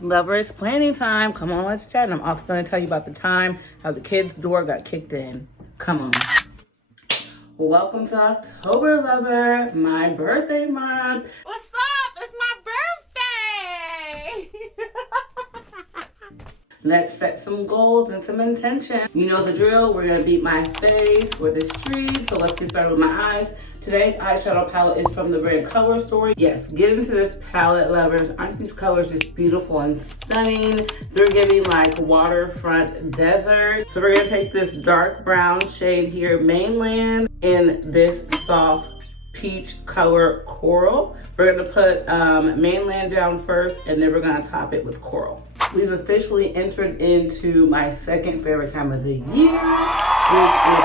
Lover, it's planning time. Come on, let's chat. And I'm also going to tell you about the time how the kid's door got kicked in. Come on. Welcome to October, lover. My birthday month. What's up? It's my birthday! Let's set some goals and some intentions. You know the drill. We're going to beat my face for the streets. So let's get started with my eyes. Today's eyeshadow palette is from the brand Color Story. Yes, get into this palette, lovers. Aren't these colors just beautiful and stunning? They're giving like waterfront desert. So we're gonna take this dark brown shade here, Mainland, in this soft peach color Coral. We're gonna put Mainland down first, and then we're gonna top it with Coral. We've officially entered into my second favorite time of the year, which is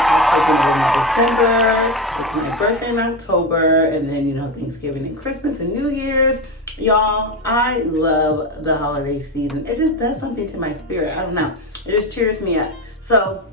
October, November, December. It's my birthday in October, and then, you know, Thanksgiving and Christmas and New Year's. Y'all, I love the holiday season. It just does something to my spirit. I don't know. It just cheers me up. So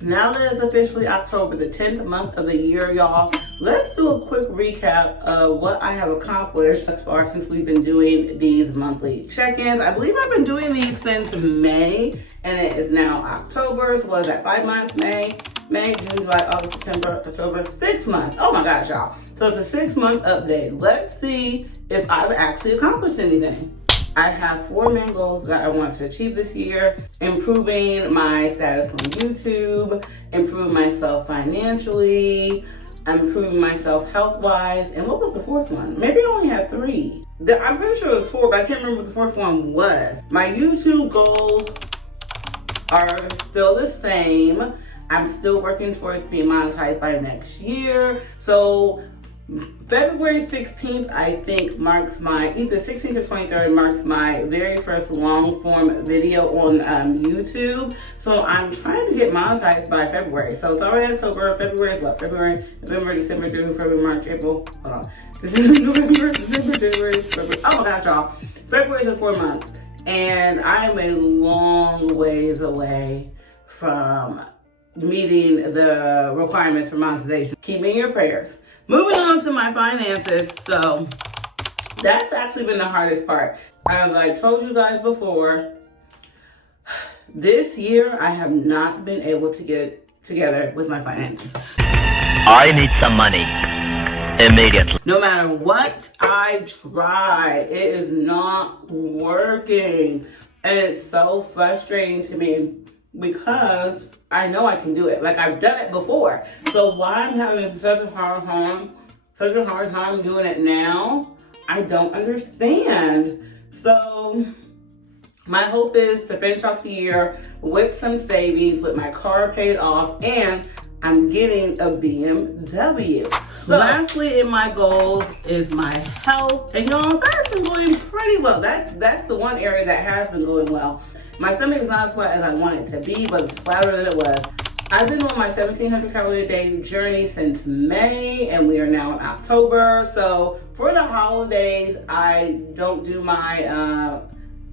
now that it's officially October, the 10th month of the year, y'all, let's do a quick recap of what I have accomplished thus far since we've been doing these monthly check-ins. I believe I've been doing these since May, and it is now October. So what is that, 5 months? May, June, July, August, September, October, 6 months. Oh my gosh, y'all. So it's a 6-month update. Let's see if I've actually accomplished anything. I have 4 main goals that I want to achieve this year: improving my status on YouTube, improving myself financially, improving myself health-wise, and what was the 4th one? Maybe I only had 3. I'm pretty sure it was 4, but I can't remember what the 4th one was. My YouTube goals are still the same. I'm still working towards being monetized by next year. So February 16th, I think, marks my, either 16th or 23rd marks my very first long form video on YouTube. So I'm trying to get monetized by February. So it's already October. February is what? February, November, December, January, February, March, April. Hold on. December, November, December, January, February. Oh my gosh, y'all. February is in 4 months. And I am a long ways away from meeting the requirements for monetization. Keep me in your prayers. Moving on to my finances. So that's actually been the hardest part. As I told you guys before, this year I have not been able to get together with my finances. I need some money immediately. No matter what I try, it is not working. And it's so frustrating to me because I know I can do it. Like, I've done it before. So why I'm having such a hard time doing it now, I don't understand. So my hope is to finish off the year with some savings, with my car paid off, and I'm getting a BMW. So lastly in my goals is my health. And y'all, that's been going pretty well. That's the one area that has been going well. My stomach is not as flat as I want it to be, but it's flatter than it was. I've been on my 1,700 calorie a day journey since May, and we are now in October. So for the holidays, I don't do my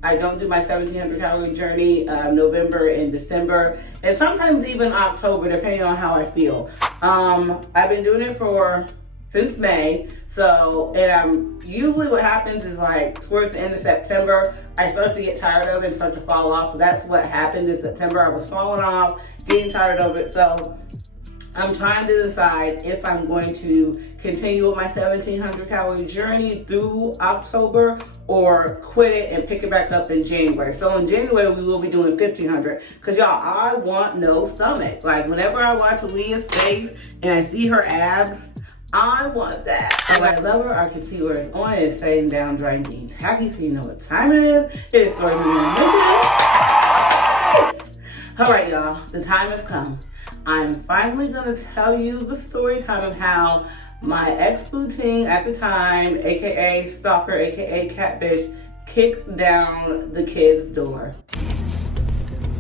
1,700 calorie journey November and December, and sometimes even October, depending on how I feel. I've been doing it since May. So, and usually what happens is, like, towards the end of September, I start to get tired of it and start to fall off. So that's what happened in September. I was falling off, getting tired of it. So I'm trying to decide if I'm going to continue with my 1,700 calorie journey through October or quit it and pick it back up in January. So in January, we will be doing 1,500. Because y'all, I want no stomach. Like, whenever I watch Aaliyah's face and I see her abs, I want that. So I love her. Our concealer is on. It's sitting down, drying, getting tacky, so you know what time it is. It is Storytime Mission. All right, y'all. The time has come. I'm finally going to tell you the story time of how my ex-boo-ting at the time, aka stalker, aka catfish, kicked down the kid's door.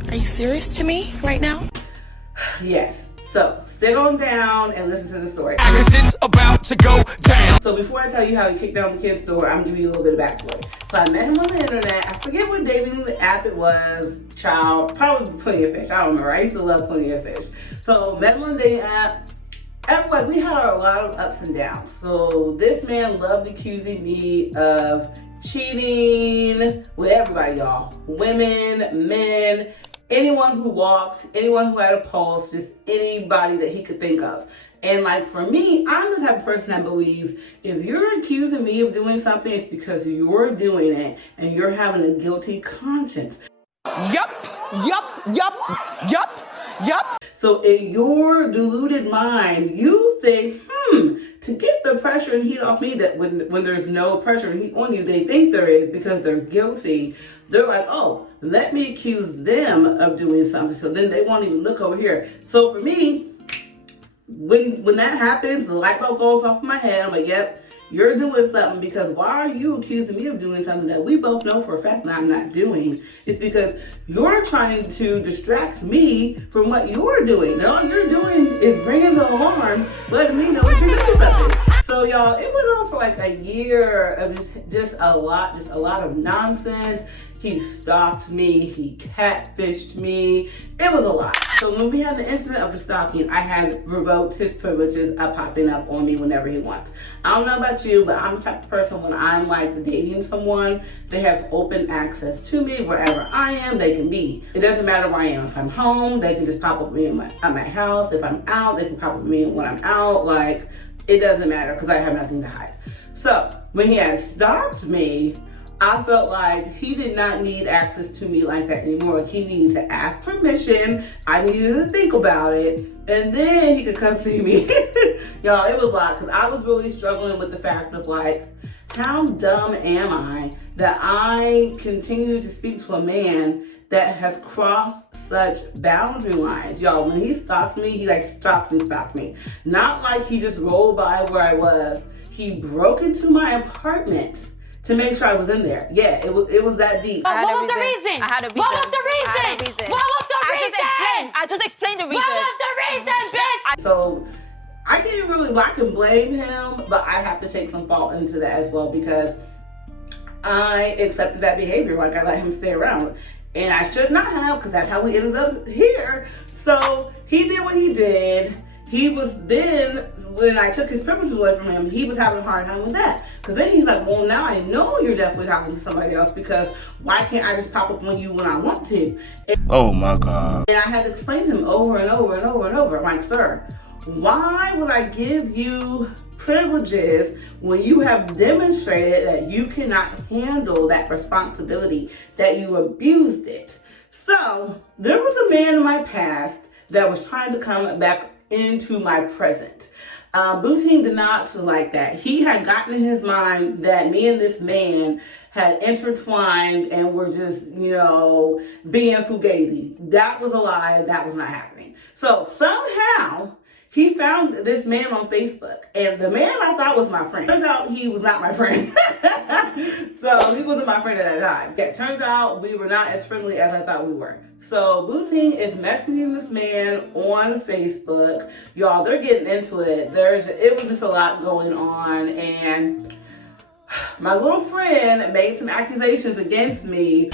Are you serious to me right now? Yes. So sit on down and listen to the story. Cause it's about to go down. So before I tell you how he kicked down the kid's door, I'm gonna give you a little bit of backstory. So I met him on the internet. I forget what dating app it was. Child, probably Plenty of Fish. I don't remember. I used to love Plenty of Fish. So met him on the dating app. And like, we had a lot of ups and downs. So this man loved accusing me of cheating with everybody, y'all. Women, men, anyone who walked, anyone who had a pulse, just anybody that he could think of. And like for me, I'm the type of person that believes if you're accusing me of doing something, it's because you're doing it and you're having a guilty conscience. Yup. So in your deluded mind, you think, to get the pressure and heat off me, that when there's no pressure and heat on you, they think there is because they're guilty. They're like, oh, let me accuse them of doing something. So then they won't even look over here. So for me, when that happens, the light bulb goes off in my head. I'm like, yep, you're doing something, because why are you accusing me of doing something that we both know for a fact that I'm not doing? It's because you're trying to distract me from what you're doing. And all you're doing is ringing the alarm, letting me know what you're doing about it. So y'all, it went on for like a year of just a lot of nonsense. He stalked me, he catfished me. It was a lot. So when we had the incident of the stalking, I had revoked his privileges of popping up on me whenever he wants. I don't know about you, but I'm the type of person, when I'm like dating someone, they have open access to me. Wherever I am, they can be. It doesn't matter where I am. If I'm home, they can just pop up with me at my house. If I'm out, they can pop up with me when I'm out. Like, it doesn't matter because I have nothing to hide. So when he had stalked me, I felt like he did not need access to me like that anymore. Like, he needed to ask permission. I needed to think about it. And then he could come see me. Y'all, it was a lot, because I was really struggling with the fact of like, how dumb am I that I continue to speak to a man that has crossed such boundary lines? Y'all, when he stalked me, he like stalked me. Not like he just rolled by where I was. He broke into my apartment to make sure I was in there. Yeah, it was that deep. What was the reason? I had a reason. What was the reason? What was the reason? I just explained the reason. What was the reason, bitch? So I can't really, I can blame him, but I have to take some fault into that as well, because I accepted that behavior. Like, I let him stay around. And I should not have, because that's how we ended up here. So he did what he did. He was then, when I took his privileges away from him, he was having a hard time with that. Because then he's like, well, now I know you're definitely talking to somebody else, because why can't I just pop up on you when I want to? Oh my God. And I had to explain to him over and over. I'm like, sir, why would I give you privileges when you have demonstrated that you cannot handle that responsibility, that you abused it? So there was a man in my past that was trying to come back into my present. Booting did not like that. He had gotten in his mind that me and this man had intertwined and were just, being fugazi. That was a lie. That was not happening. So somehow he found this man on Facebook, and the man I thought was my friend. Turns out he was not my friend. So he wasn't my friend at that time. Yeah, turns out we were not as friendly as I thought we were. So Booting is messaging this man on Facebook. Y'all, they're getting into it. It was just a lot going on, and my little friend made some accusations against me.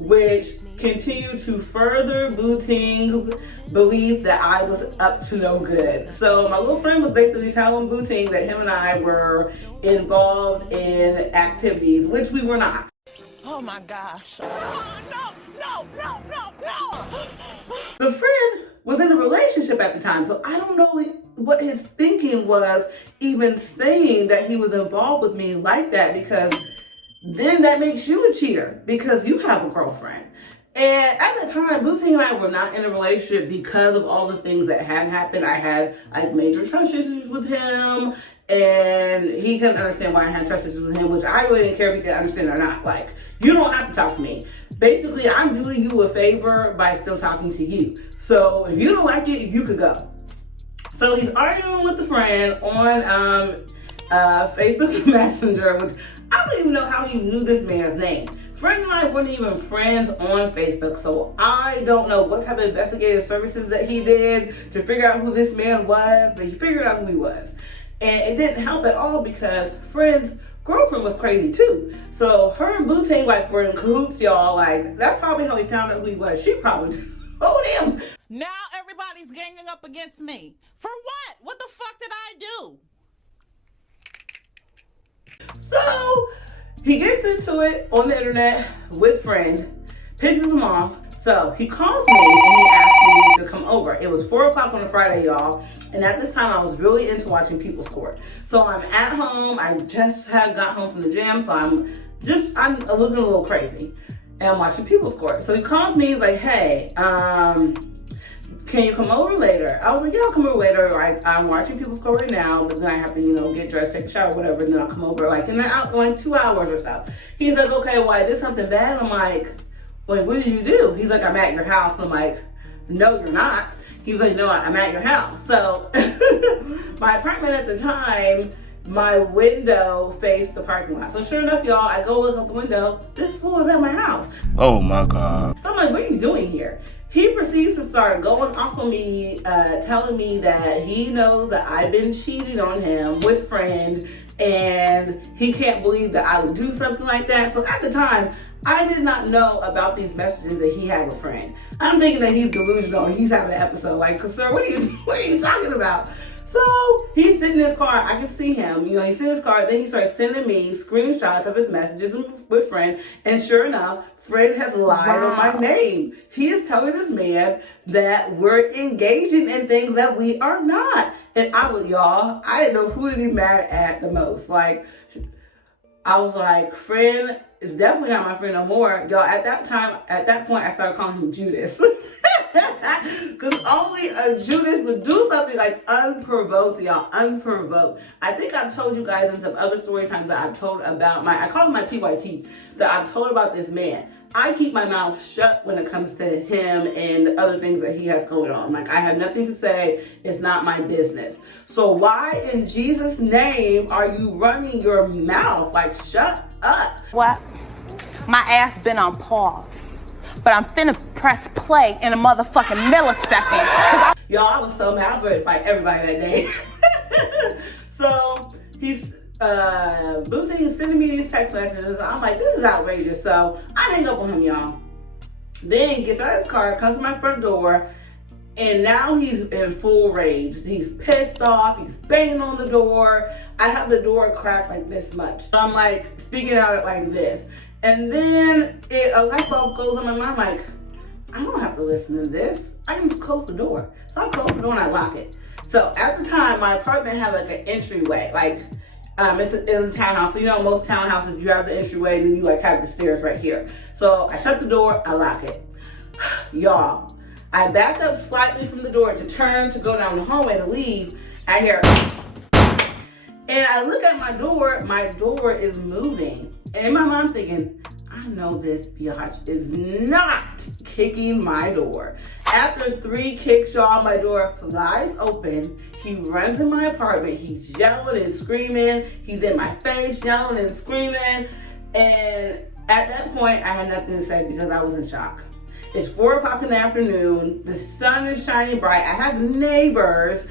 Which continued to further Booting's belief that I was up to no good. So my little friend was basically telling Booting that him and I were involved in activities, which we were not. Oh my gosh. No. The friend was in a relationship at the time, so I don't know what his thinking was, even saying that he was involved with me like that, because then that makes you a cheater because you have a girlfriend. And at the time, Booting and I were not in a relationship because of all the things that had happened. I had like major trust issues with him, and he couldn't understand why I had trust issues with him, which I really didn't care if he could understand or not. Like, you don't have to talk to me. Basically, I'm doing you a favor by still talking to you. So if you don't like it, you could go. So he's arguing with a friend on Facebook Messenger, which I don't even know how he knew this man's name. Friend and I weren't even friends on Facebook, so I don't know what type of investigative services that he did to figure out who this man was, but he figured out who he was. And it didn't help at all because friend's girlfriend was crazy too. So her and Booting were in cahoots, y'all. Like, that's probably how he found out who he was. She probably Hold him. Now everybody's ganging up against me. For what? What the fuck did I do? So he gets into it on the internet with friend, pisses him off. So he calls me and he asked me to come over. It was 4 o'clock on a Friday, y'all. And at this time, I was really into watching People's Court. So I'm at home. I just had got home from the gym. So I'm looking a little crazy. And I'm watching People's Court. So he calls me. He's like, hey, can you come over later? I was like, yeah, I'll come over later. I'm watching People's Court right now, but then I have to, get dressed, take a shower, whatever, and then I'll come over in like 2 hours or so. He's like, okay, well, I did something bad. I'm like, wait, what did you do? He's like, I'm at your house. I'm like, no, you're not. He was like, no, I'm at your house. So my apartment at the time, my window faced the parking lot. So sure enough, y'all, I go look out the window. This fool is at my house. Oh my God. So I'm like, what are you doing here? He proceeds to start going off on me, telling me that he knows that I've been cheating on him with friend, and he can't believe that I would do something like that. So at the time, I did not know about these messages that he had with friend. I'm thinking that he's delusional and he's having an episode. Like, sir, what are you talking about? So he's sitting in his car. I can see him. He's in his car. Then he starts sending me screenshots of his messages with friend. And sure enough, friend has lied on my name. He is telling this man that we're engaging in things that we are not. And I didn't know who to be mad at the most. Like, I was like, friend is definitely not my friend no more. Y'all, at that point, I started calling him Judas. Because only a Judas would do something like unprovoked, y'all, unprovoked. I think I've told you guys in some other story times that I've told about I call him my PYT, that I've told about this man. I keep my mouth shut when it comes to him and the other things that he has going on. Like, I have nothing to say. It's not my business. So why in Jesus' name are you running your mouth? Like, shut up. What? My ass been on pause, but I'm finna press play in a motherfucking millisecond. Y'all, I was so mad. I was ready to fight everybody that day. So he's boosting and sending me these text messages. I'm like, this is outrageous. So I hang up on him, y'all. Then he gets out of his car, comes to my front door, and now he's in full rage. He's pissed off. He's banging on the door. I have the door cracked like this much. So I'm like speaking out it like this. And then a light bulb goes on my mind, like, I don't have to listen to this. I can just close the door. So I close the door and I lock it. So at the time, my apartment had like an entryway. Like, it's a townhouse. So most townhouses, you have the entryway and then you have the stairs right here. So I shut the door, I lock it. Y'all, I back up slightly from the door to turn to go down the hallway to leave. I hear, and I look at my door is moving. And in my mind thinking, I know this biatch is not kicking my door. After 3 kicks, y'all, my door flies open. He runs in my apartment. He's yelling and screaming. He's in my face yelling and screaming. And at that point, I had nothing to say because I was in shock. It's 4 o'clock in the afternoon. The sun is shining bright. I have neighbors.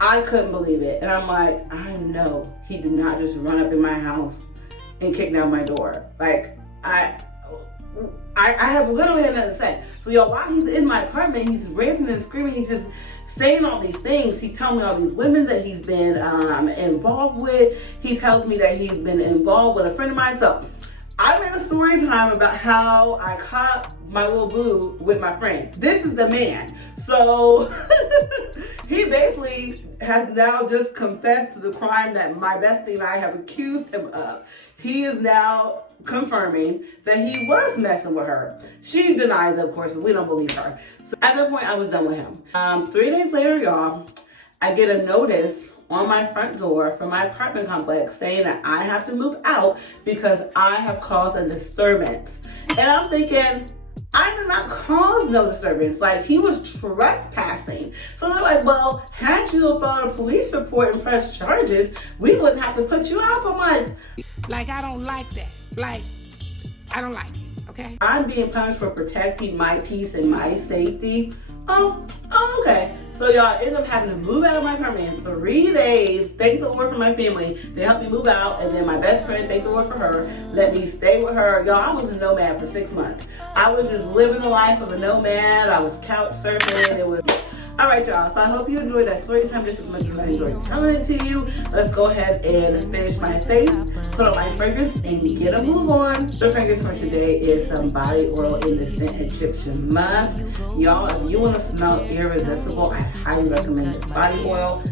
I couldn't believe it. And I'm like, I know he did not just run up in my house and kick down my door. Like, I have literally nothing to say. So y'all, while he's in my apartment, he's ranting and screaming. He's just saying all these things. He's telling me all these women that he's been involved with. He tells me that he's been involved with a friend of mine. So I made a story time about how I caught my little boo with my friend. This is the man. So he basically has now just confessed to the crime that my bestie and I have accused him of. He is now confirming that he was messing with her. She denies it, of course, but we don't believe her. So at that point, I was done with him. 3 days later, y'all, I get a notice on my front door from my apartment complex saying that I have to move out because I have caused a disturbance. And I'm thinking, I did not cause no disturbance. Like, he was trespassing. So they're like, well, had you filed a police report and pressed charges, we wouldn't have to put you out. So I'm like, I don't like that. Like, I don't like it, okay? I'm being punished for protecting my peace and my safety. Oh, okay. So So y'all ended up having to move out of my apartment in 3 days. Thank the Lord for my family. They helped me move out, and then my best friend, thank the Lord for her, let me stay with her. Y'all, I was a nomad for 6 months. I was just living the life of a nomad. I was couch surfing. It was... All right, y'all. So I hope you enjoyed that story time just as much as I enjoyed telling it to you. Let's go ahead and finish my face, put on my fragrance, and get a move on. The fragrance for today is some body oil in the scent Egyptian musk. Y'all, if you want to smell irresistible, I highly recommend this body oil.